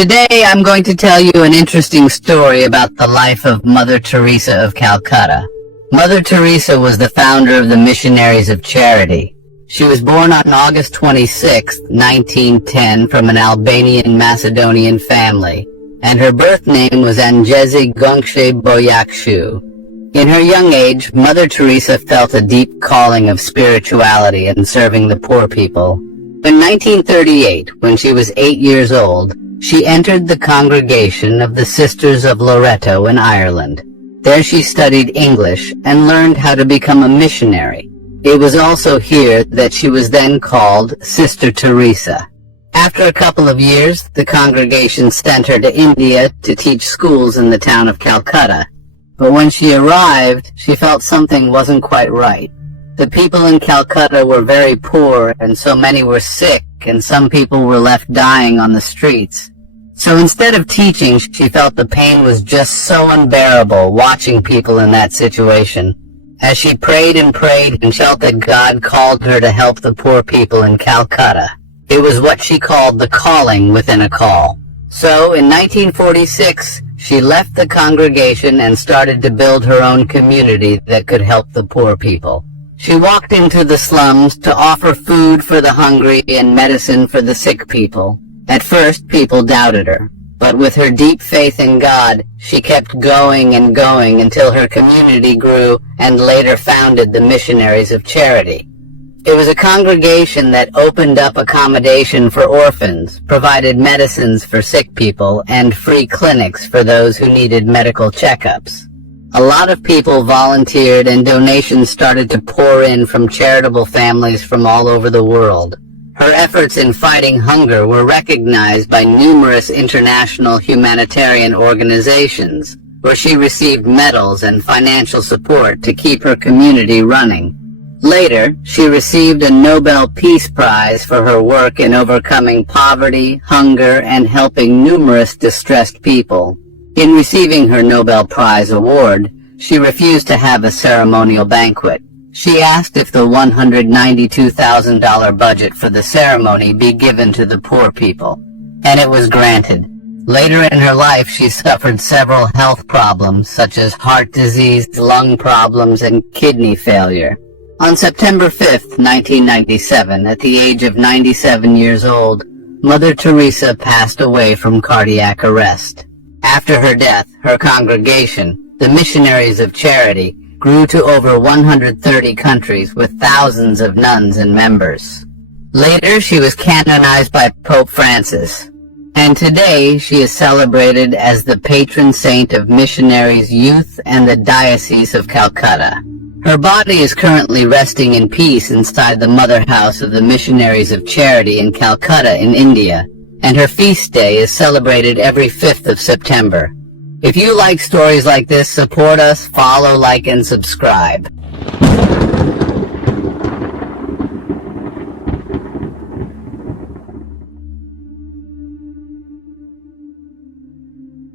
Today I'm going to tell you an interesting story about the life of Mother Teresa of Calcutta. Mother Teresa was the founder of the Missionaries of Charity. She was born on August 26, 1910 from an Albanian Macedonian family, and her birth name was Anjezi Gongshe Boyakshu. In her young age, Mother Teresa felt a deep calling of spirituality and serving the poor people. In 1938, when she was 8 years old, she entered the congregation of the Sisters of Loreto in Ireland. There she studied English and learned how to become a missionary. It was also here that she was then called Sister Teresa. After a couple of years, the congregation sent her to India to teach schools in the town of Calcutta. But when she arrived, she felt something wasn't quite right. The people in Calcutta were very poor, and so many were sick, and some people were left dying on the streets. So instead of teaching, she felt the pain was just so unbearable watching people in that situation. As she prayed and felt that God called her to help the poor people in Calcutta. It was what she called the calling within a call. So in 1946, she left the congregation and started to build her own community that could help the poor people. She walked into the slums to offer food for the hungry and medicine for the sick people. At first, people doubted her, but with her deep faith in God, she kept going and going until her community grew and later founded the Missionaries of Charity. It was a congregation that opened up accommodation for orphans, provided medicines for sick people, and free clinics for those who needed medical checkups. A lot of people volunteered and donations started to pour in from charitable families from all over the world. Her efforts in fighting hunger were recognized by numerous international humanitarian organizations, where she received medals and financial support to keep her community running. Later, she received a Nobel Peace Prize for her work in overcoming poverty, hunger, and helping numerous distressed people. In receiving her Nobel Prize award, she refused to have a ceremonial banquet. She asked if the $192,000 budget for the ceremony be given to the poor people, and it was granted. Later in her life, she suffered several health problems such as heart disease, lung problems, and kidney failure. On September 5, 1997, at the age of 97 years old, Mother Teresa passed away from cardiac arrest. After her death, her congregation, the Missionaries of Charity, grew to over 130 countries with thousands of nuns and members. Later, she was canonized by Pope Francis, and today she is celebrated as the patron saint of missionaries, youth, and the Diocese of Calcutta. Her body is currently resting in peace inside the Mother House of the Missionaries of Charity in Calcutta in India, and her feast day is celebrated every 5th of September. If you like stories like this, support us, follow, like, and subscribe.